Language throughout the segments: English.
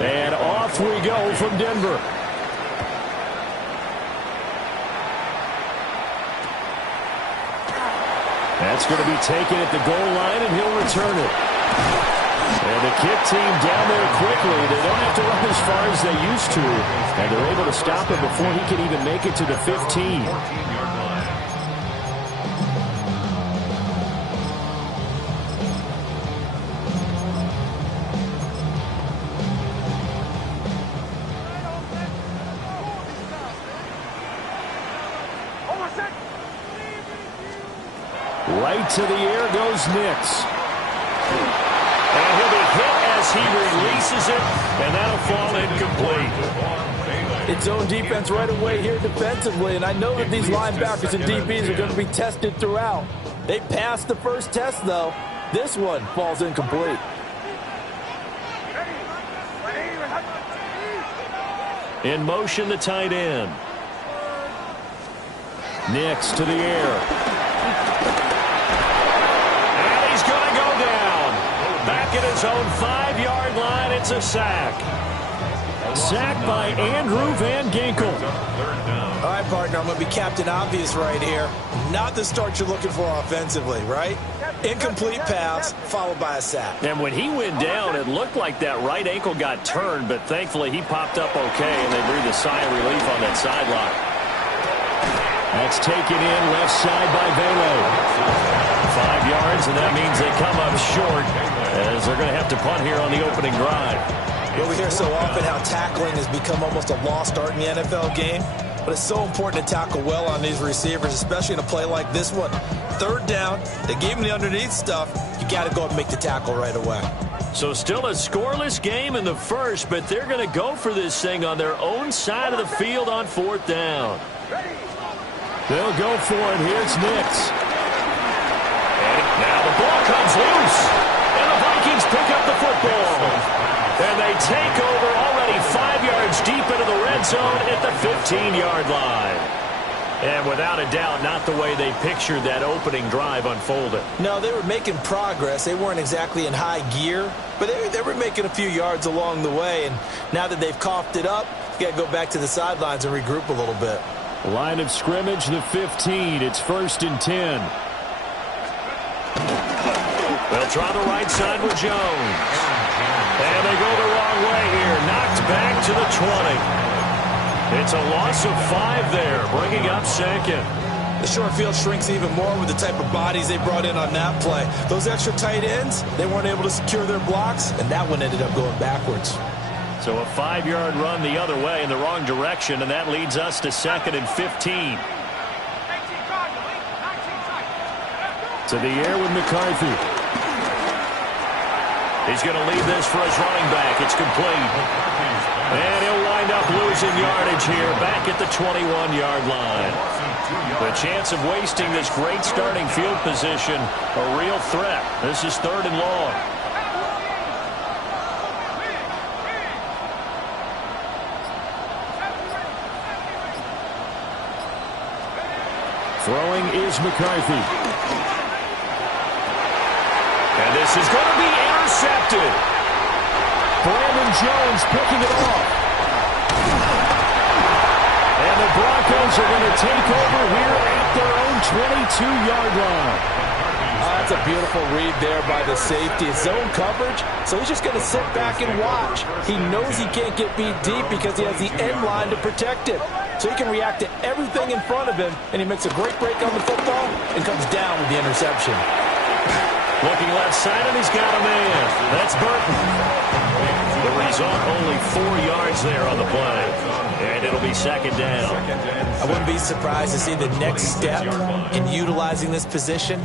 And off we go from Denver. That's going to be taken at the goal line, and he'll return it. And the kick team down there quickly. They don't have to run as far as they used to. And they're able to stop him before he can even make it to the 15. Right to the air goes Nix. And he'll be hit as he releases it, and that'll fall incomplete. It's zone defense right away here defensively, and I know that these linebackers and DBs are going to be tested throughout. They passed the first test, though. This one falls incomplete. In motion, the tight end. Nix to the air. Back at his own 5-yard line, it's a sack. Sacked by Andrew Van Ginkel. All right, partner, I'm going to be Captain Obvious right here. Not the start you're looking for offensively, right? Incomplete pass, followed by a sack. And when he went down, it looked like that right ankle got turned, but thankfully he popped up okay, and they breathed a sigh of relief on that sideline. That's taken in left side by Velo. 5 yards, and that means they come up short as they're going to have to punt here on the opening drive. Well, we hear so often how tackling has become almost a lost art in the NFL game, but it's so important to tackle well on these receivers, especially in a play like this one. Third down, they gave him the underneath stuff. You got to go up and make the tackle right away. So still a scoreless game in the first, but they're going to go for this thing on their own side of the field on 4th down. They'll go for it. Here's Nix. Now the ball comes loose, and the Vikings pick up the football. And they take over already 5 yards deep into the red zone at the 15-yard line. And without a doubt, not the way they pictured that opening drive unfolded. No, they were making progress. They weren't exactly in high gear, but they were making a few yards along the way. And now that they've coughed it up, you got to go back to the sidelines and regroup a little bit. Line of scrimmage, the 15. It's 1st and 10. They'll try the right side with Jones. And they go the wrong way here. Knocked back to the 20. It's a loss of 5 there, bringing up 2nd. The short field shrinks even more with the type of bodies they brought in on that play. Those extra tight ends, they weren't able to secure their blocks, and that one ended up going backwards. So a 5-yard run the other way in the wrong direction, and that leads us to 2nd and 15. To the air with McCarthy. He's going to leave this for his running back. It's complete. And he'll wind up losing yardage here back at the 21-yard line. The chance of wasting this great starting field position, a real threat. This is 3rd and long. Throwing is McCarthy. And this is going to be intercepted. Brandon Jones picking it off. And the Broncos are going to take over here at their own 22-yard line. That's a beautiful read there by the safety. It's zone coverage, so he's just going to sit back and watch. He knows he can't get beat deep because he has the end line to protect it. So he can react to everything in front of him, and he makes a great break on the football and comes down with the interception. Looking left side, and he's got a man. That's Burton. The result, only 4 yards there on the play. And it'll be 2nd down. I wouldn't be surprised to see the next step in utilizing this position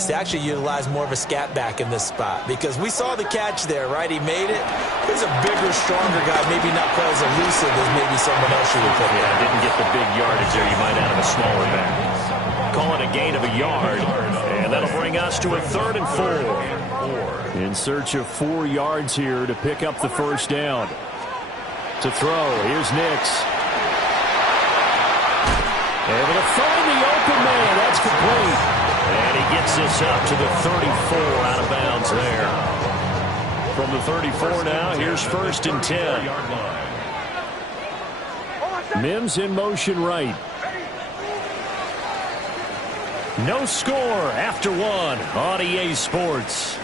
is to actually utilize more of a scat back in this spot. Because we saw the catch there, right? He made it. He's a bigger, stronger guy, maybe not quite as elusive as maybe someone else you would put in. Yeah, didn't get the big yardage there you might out of a smaller back. Call it a gain of a yard. And that'll bring us to a 3rd and 4. In search of 4 yards here to pick up the 1st down. To throw, here's Nix. Able to find the open man. That's complete. And he gets this up to the 34 out of bounds there. From the 34 now, here's 1st and 10. Mims in motion right. No score after one on EA Sports.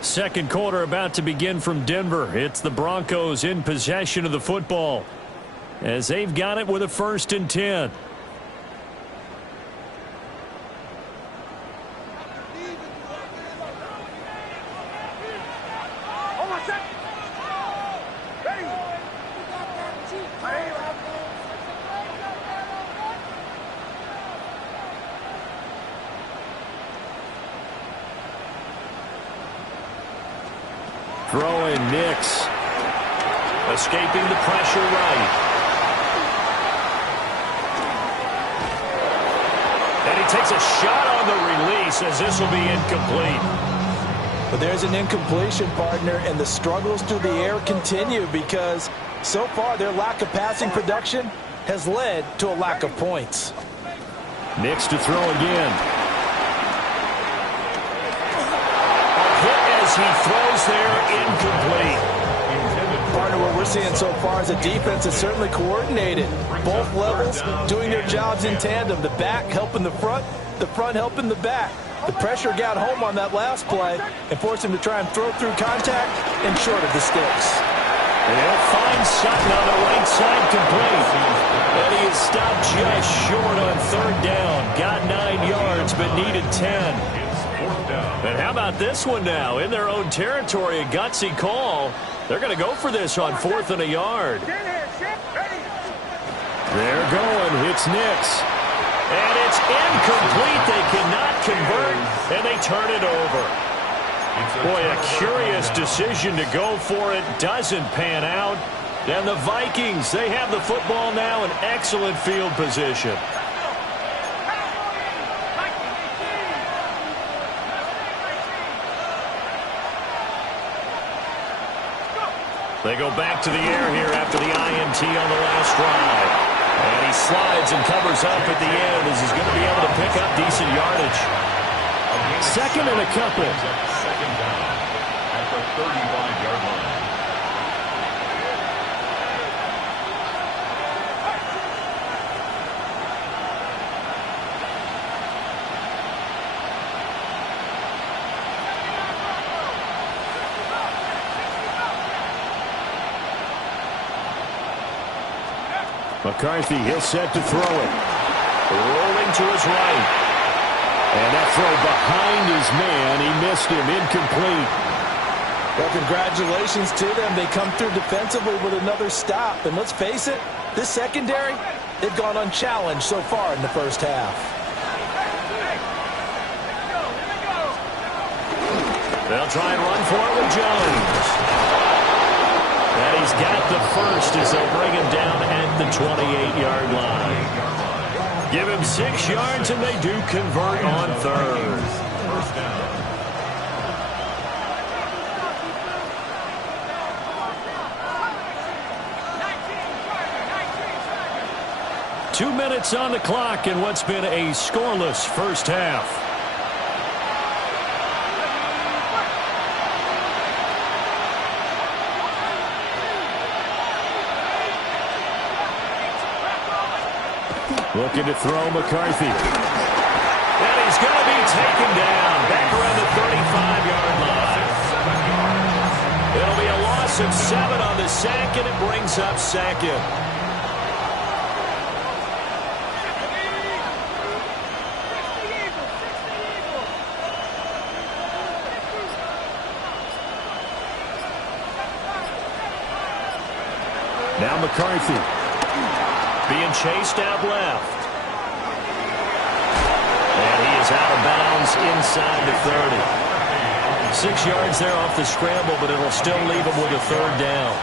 Second quarter about to begin from Denver. It's the Broncos in possession of the football as they've got it with a 1st and 10. Throwing Nix. Escaping the pressure right. And he takes a shot on the release as this will be incomplete. But there's an incompletion, partner, and the struggles through the air continue because so far their lack of passing production has led to a lack of points. Nix to throw again. As he throws there, incomplete. Partner, what we're seeing so far is a defense that's certainly coordinated. Both levels doing their jobs in tandem. The back helping the front helping the back. The pressure got home on that last play and forced him to try and throw through contact and short of the sticks. And he'll find Sutton on the right side complete. And he is stopped just short on 3rd down. Got 9 yards, but needed 10. And how about this one now? In their own territory, a gutsy call. They're going to go for this on 4th and a yard. They're going. It's Nix. And it's incomplete. They cannot convert, and they turn it over. Boy, a curious decision to go for it. Doesn't pan out. And the Vikings, they have the football now in excellent field position. They go back to the air here after the INT on the last drive. And he slides and covers up at the end as he's going to be able to pick up decent yardage. 2nd and a couple. 2nd down at the 35-yard line. McCarthy, he'll set to throw it. Rolling to his right. And that throw behind his man. He missed him. Incomplete. Well, congratulations to them. They come through defensively with another stop. And let's face it, this secondary, they've gone unchallenged so far in the first half. They'll try and run for it with Jones. And he's got the first as they'll bring him down at the 28-yard line. Give him 6 yards, and they do convert on 3rd. 1st down. 2 minutes on the clock in what's been a scoreless first half. Looking to throw McCarthy. And he's going to be taken down back around the 35-yard line. It'll be a loss of 7 on the sack, and it brings up 2nd. Now McCarthy being chased out left. And he is out of bounds inside the 30. 6 yards there off the scramble, but it'll still leave him with a 3rd down.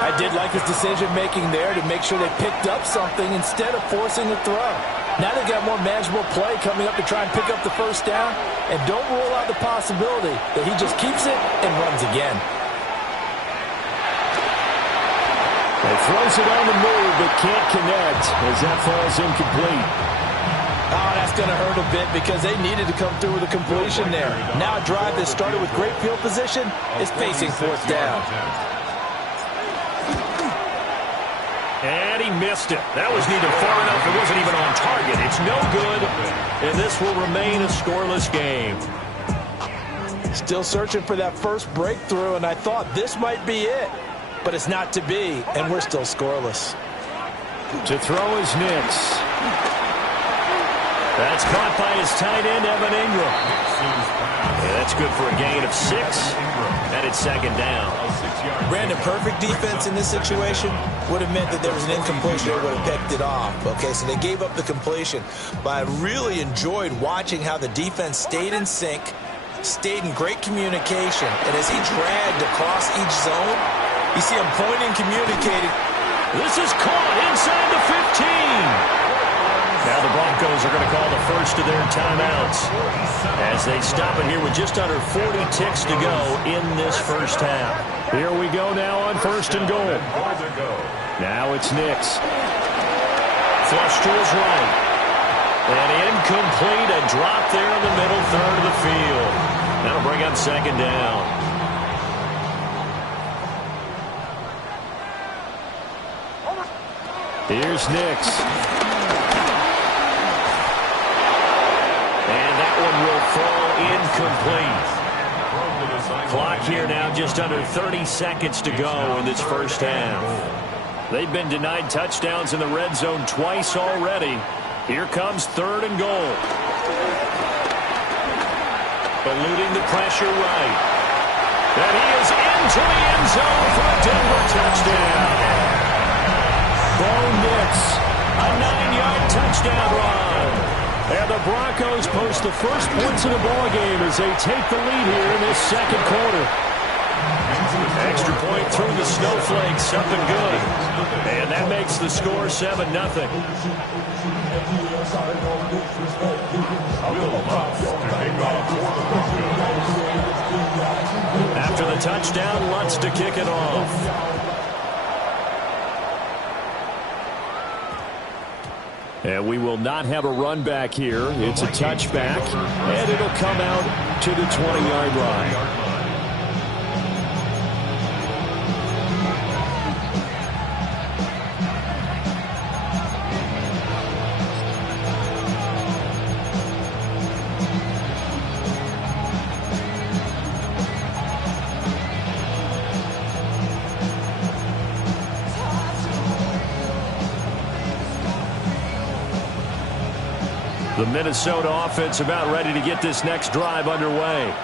I did like his decision-making there to make sure they picked up something instead of forcing the throw. Now they've got more manageable play coming up to try and pick up the 1st down. And don't rule out the possibility that he just keeps it and runs again. He throws it on the move, but can't connect as that falls incomplete. Oh, that's that's going to hurt a bit because they needed to come through with a completion there. Now a drive that started with great field position is facing fourth down. And he missed it. That was neither far enough. It wasn't even on target. It's no good, and this will remain a scoreless game. Still searching for that first breakthrough, and I thought this might be it. But it's not to be, and we're still scoreless. To throw is Nix. That's caught by his tight end, Evan Ingram. Yeah, that's good for a gain of 6, and it's second down. Brandon, perfect defense in this situation would have meant that there was an incompletion. They would have picked it off. Okay, so they gave up the completion. But I really enjoyed watching how the defense stayed in sync, stayed in great communication, and as he dragged across each zone, you see him pointing, communicating. This is caught inside the 15. Now the Broncos are going to call the first of their timeouts as they stop it here with just under 40 ticks to go in this first half. Here we go now on first and goal. Now it's Nix. Flush to his right. And incomplete, a drop there in the middle third of the field. That'll bring up second down. Here's Nix. And that one will fall incomplete. Clock here now just under 30 seconds to go in this first half. They've been denied touchdowns in the red zone twice already. Here comes third and goal. Eluding the pressure right. And he is into the end zone for a Denver touchdown. Bo Nix, a 9-yard touchdown run. And the Broncos post the first points of the ballgame as they take the lead here in this second quarter. Extra point through the snowflakes, something good. And that makes the score 7-0. After the touchdown, Lutz to kick it off. And we will not have a run back here. It's a touchback, and it'll come out to the 20-yard line. The Minnesota offense about ready to get this next drive underway.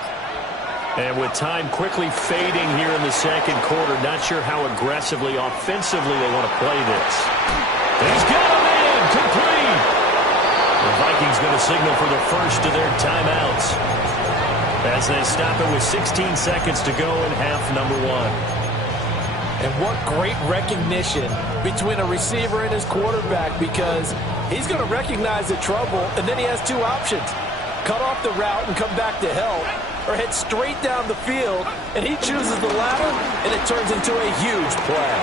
And with time quickly fading here in the second quarter, not sure how aggressively, offensively they want to play this. He's got him in, complete. The Vikings going to signal for the first of their timeouts as they stop it with 16 seconds to go in half number 1. And what great recognition between a receiver and his quarterback, because he's going to recognize the trouble, and then he has two options. Cut off the route and come back to help, or head straight down the field, and he chooses the latter, and it turns into a huge play.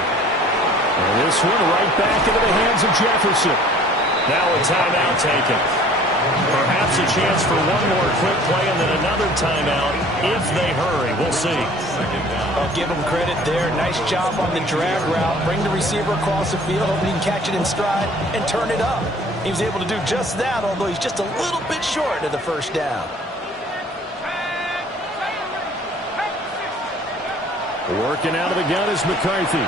And this one right back into the hands of Jefferson. Now a timeout taken. Perhaps a chance for one more quick play and then another timeout if they hurry. We'll see. I'll give him credit there. Nice job on the drag route. Bring the receiver across the field, hoping he can catch it in stride and turn it up. He was able to do just that, although he's just a little bit short of the first down. Working out of the gun is McCarthy.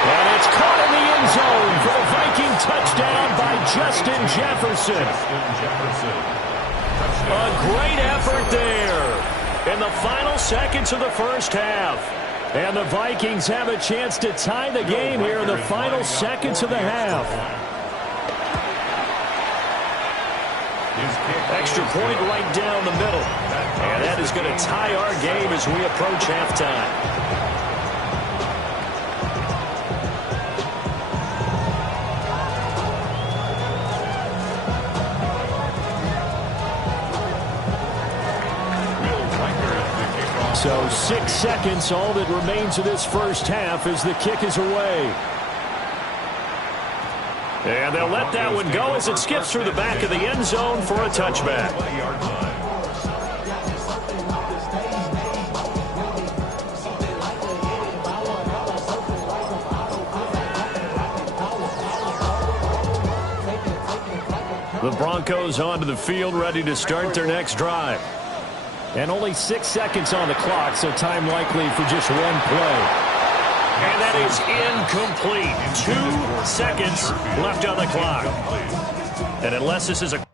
And it's caught in the end zone for the Viking touchdown by Justin Jefferson. A great effort there in the final seconds of the first half. And the Vikings have a chance to tie the game here in the final seconds of the half. Extra point right down the middle. And that is going to tie our game as we approach halftime. So 6 seconds, all that remains of this first half as the kick is away. And they'll let that one go as it skips through the back of the end zone for a touchback. The Broncos onto the field, ready to start their next drive. And only 6 seconds on the clock, so time likely for just one play. And that is incomplete. 2 seconds left on the clock. And unless this is a